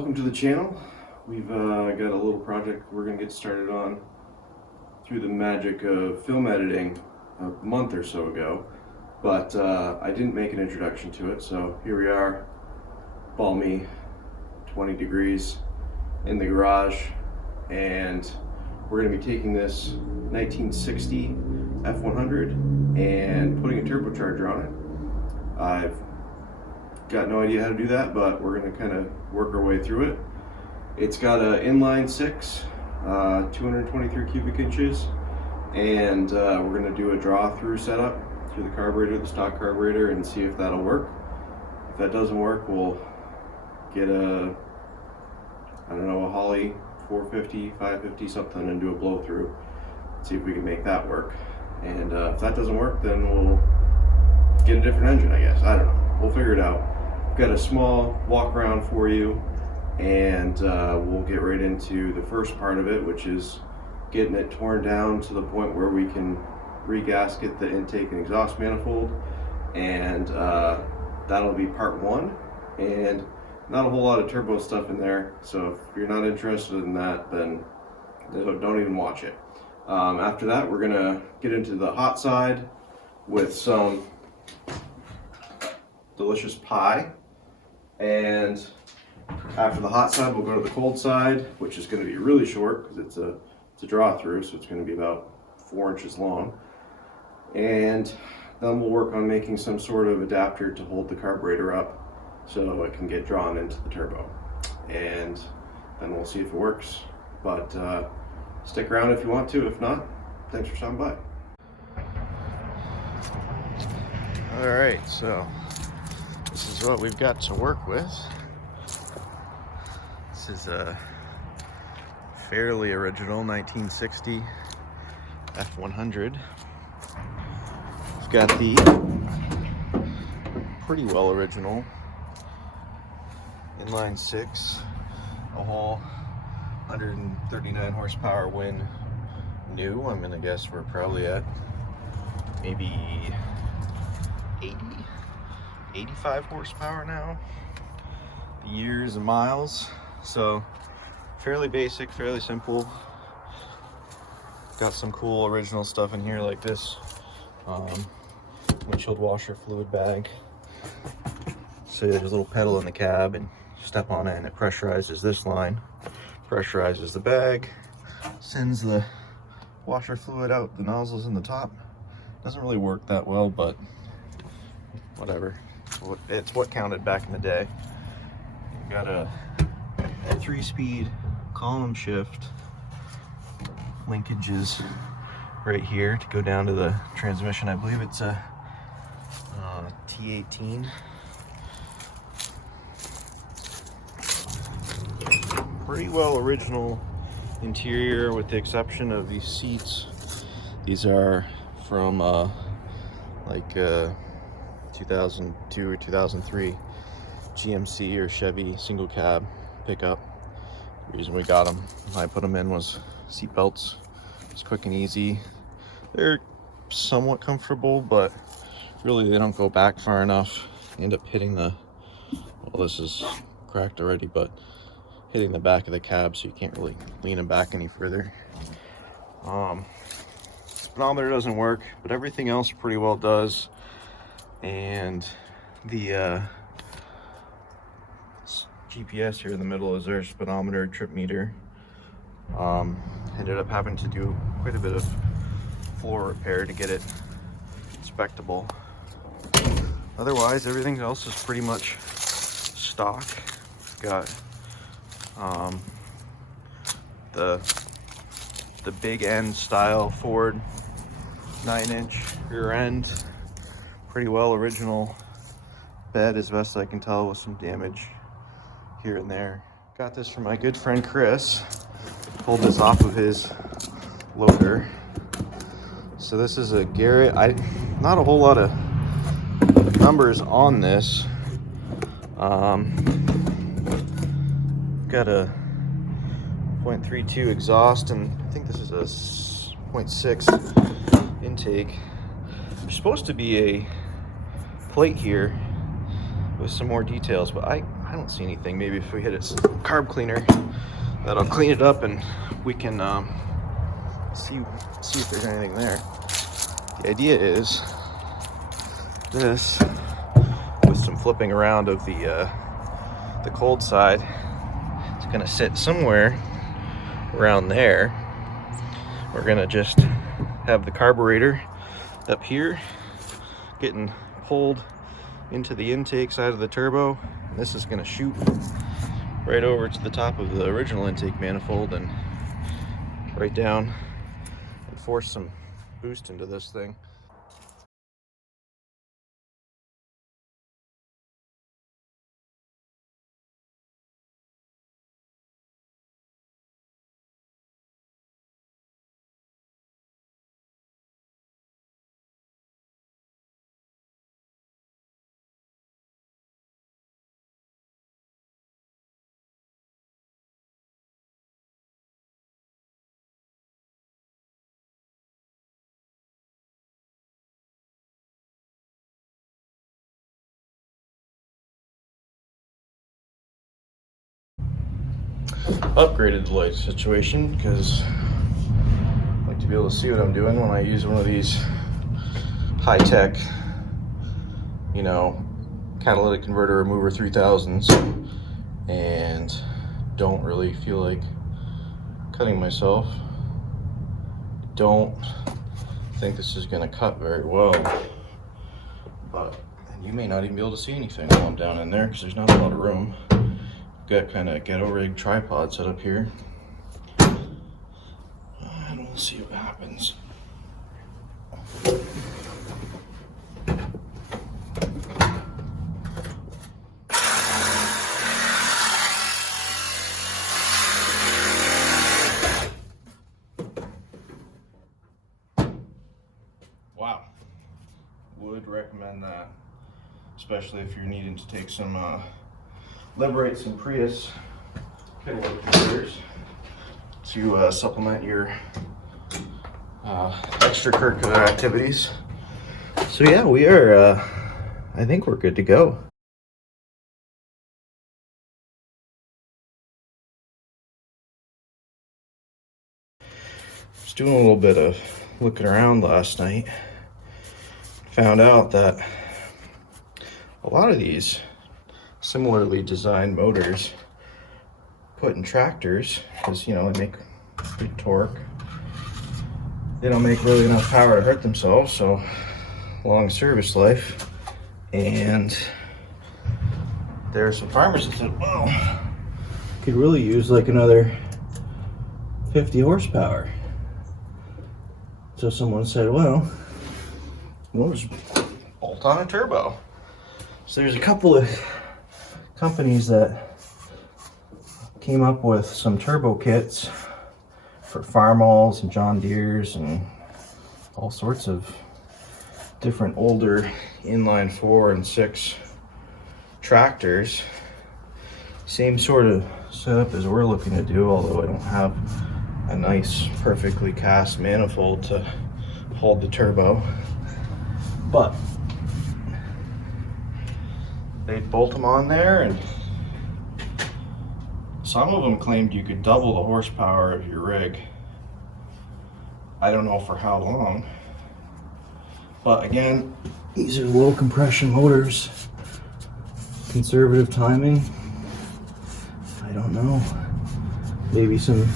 welcome to the channel. We've got a little project we're going to get started on through the magic of film editing a month or so ago, but I didn't make an introduction to it, so here we are, balmy 20 degrees in the garage, and we're going to be taking this 1960 F100 and putting a turbocharger on it. I've got no idea how to do that, but we're going to kind of work our way through it. It's got an inline 6, 223 cubic inches, and we're going to do a draw through setup through the carburetor, the stock carburetor, and see if that'll work. If that doesn't work, we'll get a Holley 450, 550 something and do a blow through, see if we can make that work. And if that doesn't work, then we'll get a different engine, I guess. I don't know. We'll figure it out. I've got a small walk around for you, and we'll get right into the first part of it, which is getting it torn down to the point where we can re-gasket the intake and exhaust manifold, and that'll be part one. And not a whole lot of turbo stuff in there, so if you're not interested in that, then don't even watch it. After that, we're gonna get into the hot side with some delicious pie, and after the hot side, we'll go to the cold side, which is going to be really short because it's a draw through, so it's going to be about 4 inches long. And then we'll work on making some sort of adapter to hold the carburetor up so it can get drawn into the turbo, and then we'll see if it works. But stick around if you want to. If not, thanks for stopping by. All right, so this is what we've got to work with. This is a fairly original 1960 F100. We've got the pretty well original inline 6, a whole 139 horsepower Win new. I'm gonna guess we're probably at maybe 85 horsepower now, the years and miles. So fairly basic, fairly simple. Got some cool original stuff in here like this windshield washer fluid bag. So there's a little pedal in the cab, and you step on it and it pressurizes this line, pressurizes the bag, sends the washer fluid out the nozzles in the top. Doesn't really work that well, but whatever. It's what counted back in the day. You've got a 3-speed column shift linkages right here to go down to the transmission. I believe it's a T18. Pretty well original interior, with the exception of these seats. These are from 2002 or 2003 GMC or Chevy single cab pickup. The reason we got them, I put them in, was seat belts. It's quick and easy. They're somewhat comfortable, but really they don't go back far enough. You end up hitting the, well, this is cracked already, but hitting the back of the cab, so you can't really lean them back any further. Speedometer doesn't work, but everything else pretty well does. And the GPS here in the middle is their speedometer, trip meter. Ended up having to do quite a bit of floor repair to get it inspectable. Otherwise, everything else is pretty much stock. Got the big end style Ford 9-inch rear end. Pretty well original bed, as best I can tell, with some damage here and there. Got this from my good friend Chris. Pulled this off of his loader. So this is a Garrett. Not a whole lot of numbers on this. Got a 0.32 exhaust, and I think this is a 0.6 intake. There's supposed to be a plate here with some more details, but I I don't see anything. Maybe if we hit a carb cleaner, that'll clean it up and we can see if there's anything there. The idea is this, with some flipping around of the cold side, it's gonna sit somewhere around there. We're gonna just have the carburetor up here getting pulled into the intake side of the turbo. This is gonna shoot right over to the top of the original intake manifold and right down and force some boost into this thing. Upgraded the light situation because I like to be able to see what I'm doing when I use one of these high-tech, you know, catalytic converter remover 3000s, and don't really feel like cutting myself. Don't think this is going to cut very well, but you may not even be able to see anything while I'm down in there because there's not a lot of room. Got kind of ghetto rig tripod set up here, and we'll see what happens. Wow, would recommend that, especially if you're needing to take some liberate some Prius catalytic converters to supplement your extracurricular activities. So yeah, we are, I think we're good to go. Just doing a little bit of looking around last night. Found out that a lot of these similarly designed motors put in tractors, because you know they make good torque, they don't make really enough power to hurt themselves, so long service life. And there are some farmers that said, well, could really use like another 50 horsepower. So someone said, well, we'll just bolt on a turbo. So there's a couple of companies that came up with some turbo kits for Farmalls and John Deere's and all sorts of different older inline 4 and 6 tractors. Same sort of setup as we're looking to do, although I don't have a nice perfectly cast manifold to hold the turbo. But they'd bolt them on there, and some of them claimed you could double the horsepower of your rig. I don't know for how long, but again, these are low compression motors. Conservative timing, I don't know. Maybe some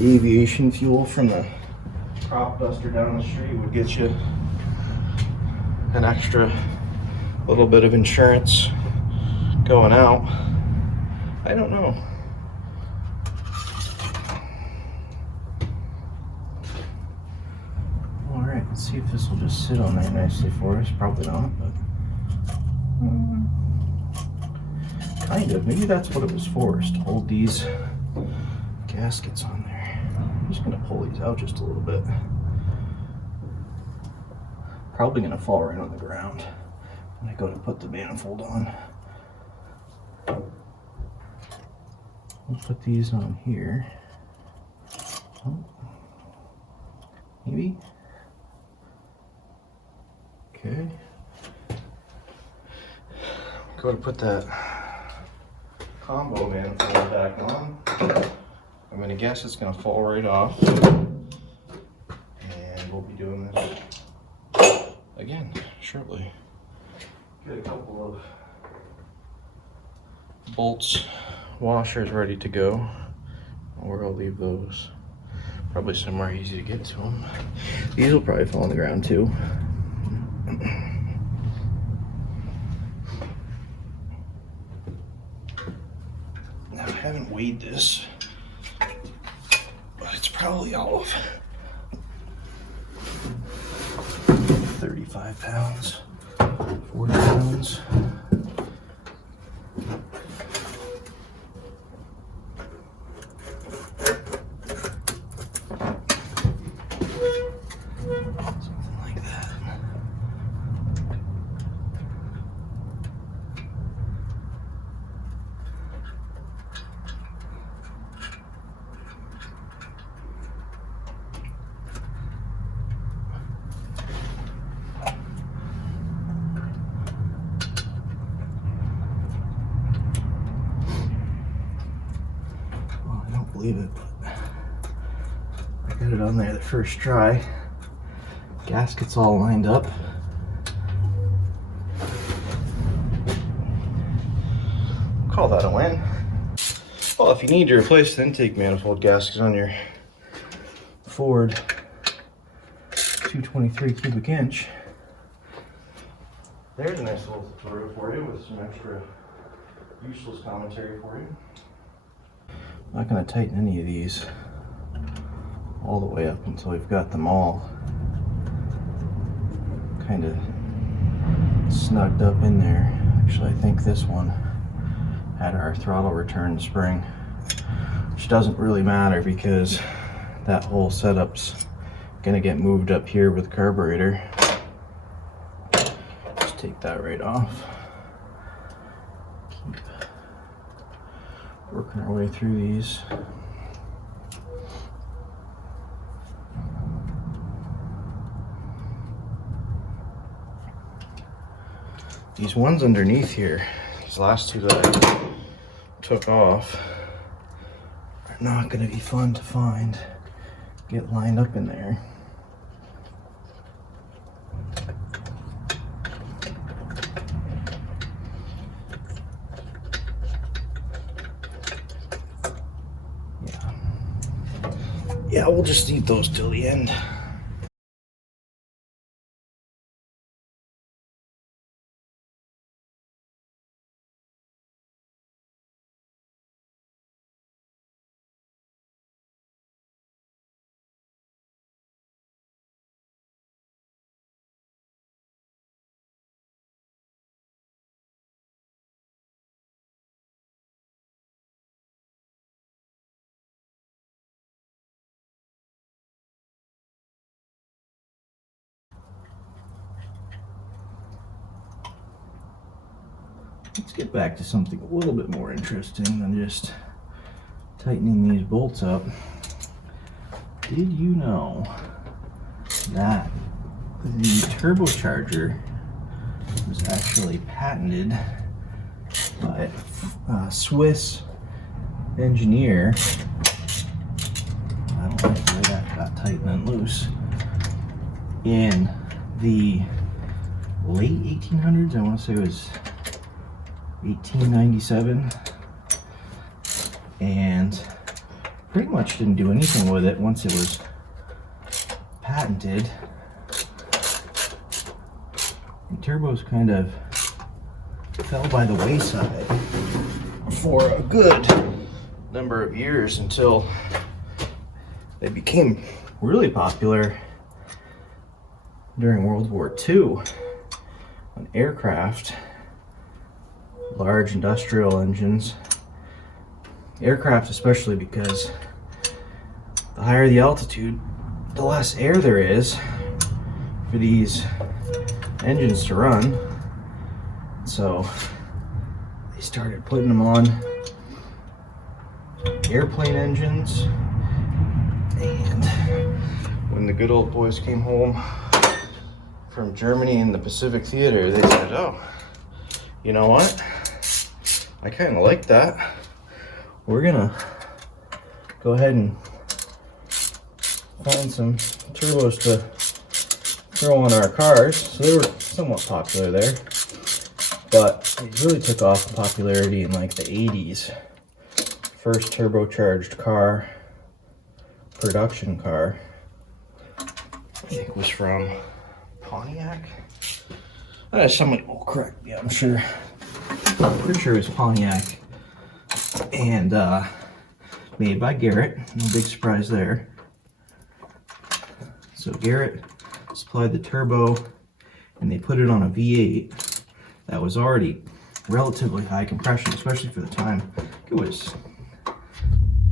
aviation fuel from the crop duster down the street would get you an extra little bit of insurance going out. I don't know. All right, let's see if this will just sit on there nicely for us. Probably not, but kind of. Maybe that's what it was for, is to hold these gaskets on there. I'm just gonna pull these out just a little bit. Probably gonna fall right on the ground when I go to put the manifold on. We'll put these on here. Oh, maybe. Okay. Go to put that combo manifold back on. I'm gonna guess it's gonna fall right off. And we'll be doing this again shortly. Get a couple of bolts, washers ready to go. Where I'll leave those. Probably somewhere easy to get to them. These will probably fall on the ground too. Now I haven't weighed this, but it's probably all of 35 pounds, 40 pounds. Something like that. I don't believe it, but I got it on there the first try. Gasket's all lined up. Call that a win. Well, if you need to replace the intake manifold gasket on your Ford 223 cubic inch, there's a nice little tutorial for you with some extra useless commentary for you. I'm not going to tighten any of these all the way up until we've got them all kind of snugged up in there. Actually, I think this one had our throttle return spring, which doesn't really matter because that whole setup's gonna get moved up here with the carburetor. Just take that right off. Keep working our way through these. These ones underneath here, these last two that I took off, are not going to be fun to find, get lined up in there. Yeah, we'll just leave those till the end. Let's get back to something a little bit more interesting than just tightening these bolts up. Did you know that the turbocharger was actually patented by a Swiss engineer? I don't like the way that got tightened and loose. In the late 1800s, I want to say it was 1897, and pretty much didn't do anything with it once it was patented. And turbos kind of fell by the wayside for a good number of years until they became really popular during World War II on aircraft. Large industrial engines, aircraft especially, because the higher the altitude, the less air there is for these engines to run. So they started putting them on airplane engines, and when the good old boys came home from Germany and the Pacific Theater, they said, oh, you know what? I kind of like that. We're gonna go ahead and find some turbos to throw on our cars. So they were somewhat popular there, but it really took off in popularity in like the 80s. First turbocharged car, production car, I think was from Pontiac. Someone will correct me, I'm sure. I'm pretty sure it was Pontiac. And made by Garrett. No big surprise there. So Garrett supplied the turbo and they put it on a V8 that was already relatively high compression, especially for the time. It was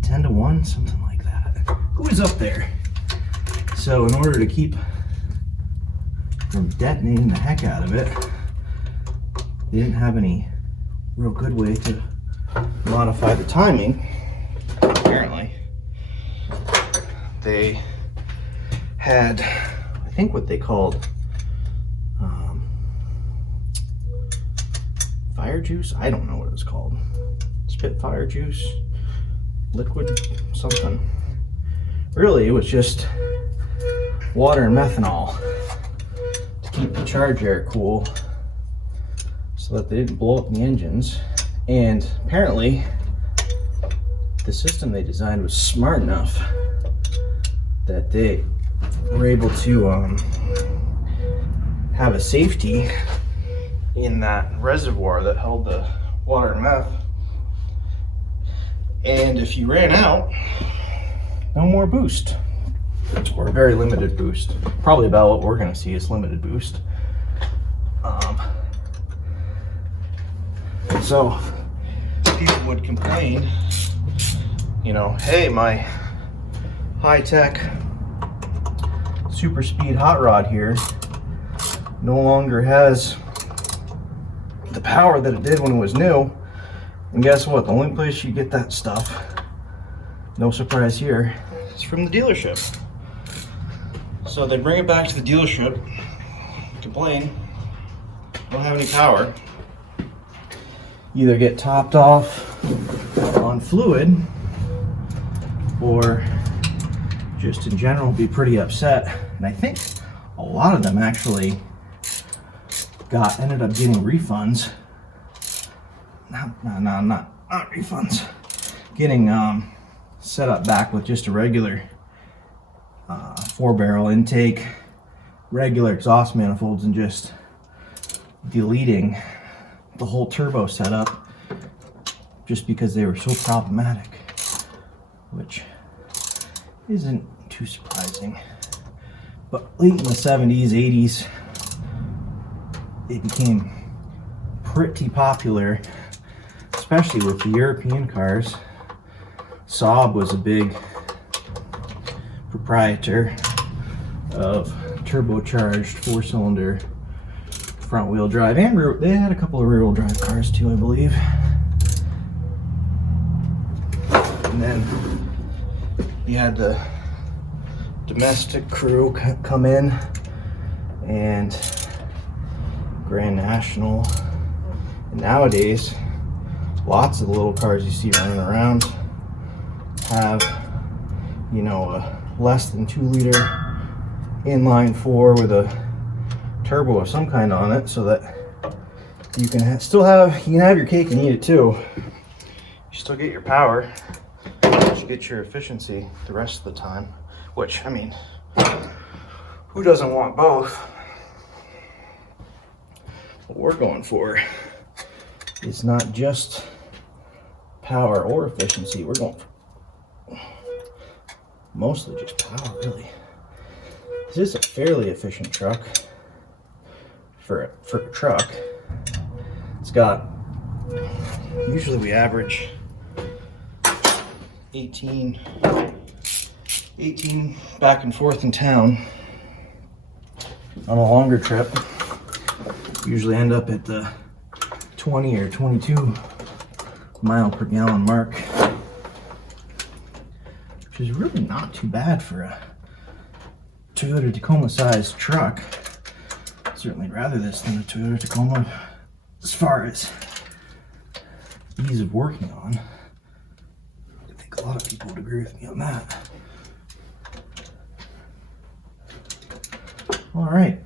10-to-1, something like that. It was up there. So in order to keep from detonating the heck out of it, they didn't have any real good way to modify the timing. Apparently they had, I think, what they called fire juice. I don't know what it was called. Spitfire juice, liquid something. Really, it was just water and methanol to keep the charge air cool so that they didn't blow up the engines. And apparently the system they designed was smart enough that they were able to have a safety in that reservoir that held the water and meth. And if you ran out, no more boost, or very limited boost. Probably about what we're going to see is limited boost. So people would complain, you know, hey, my high-tech super speed hot rod here no longer has the power that it did when it was new. And guess what? The only place you get that stuff, no surprise here, is from the dealership. So they bring it back to the dealership, complain, don't have any power. Either get topped off on fluid or just in general be pretty upset. And I think a lot of them actually ended up getting refunds. Not refunds. Getting set up back with just a regular 4-barrel intake, regular exhaust manifolds, and just deleting the whole turbo setup just because they were so problematic, which isn't too surprising. But late in the 70s, 80s, it became pretty popular, especially with the European cars. Saab was a big proprietor of turbocharged 4-cylinder front-wheel drive, and they had a couple of rear-wheel drive cars too, I believe. And then you had the domestic crew come in, and Grand National. And nowadays, lots of the little cars you see running around have, you know, a less than 2-liter inline 4 with a turbo of some kind on it, so that you can you can have your cake and eat it too. You still get your power, but you get your efficiency the rest of the time. Which, I mean, who doesn't want both? What we're going for is not just power or efficiency. We're going for mostly just power, really. This is a fairly efficient truck for a truck. It's got, usually we average 18 back and forth in town. On a longer trip, usually end up at the 20 or 22 mile per gallon mark, which is really not too bad for a Toyota Tacoma sized truck. Certainly rather this than a Toyota Tacoma as far as ease of working on. I think a lot of people would agree with me on that. All right.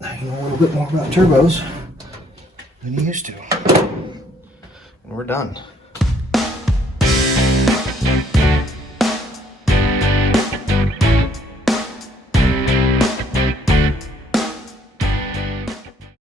Now you know a little bit more about turbos than you used to. And we're done.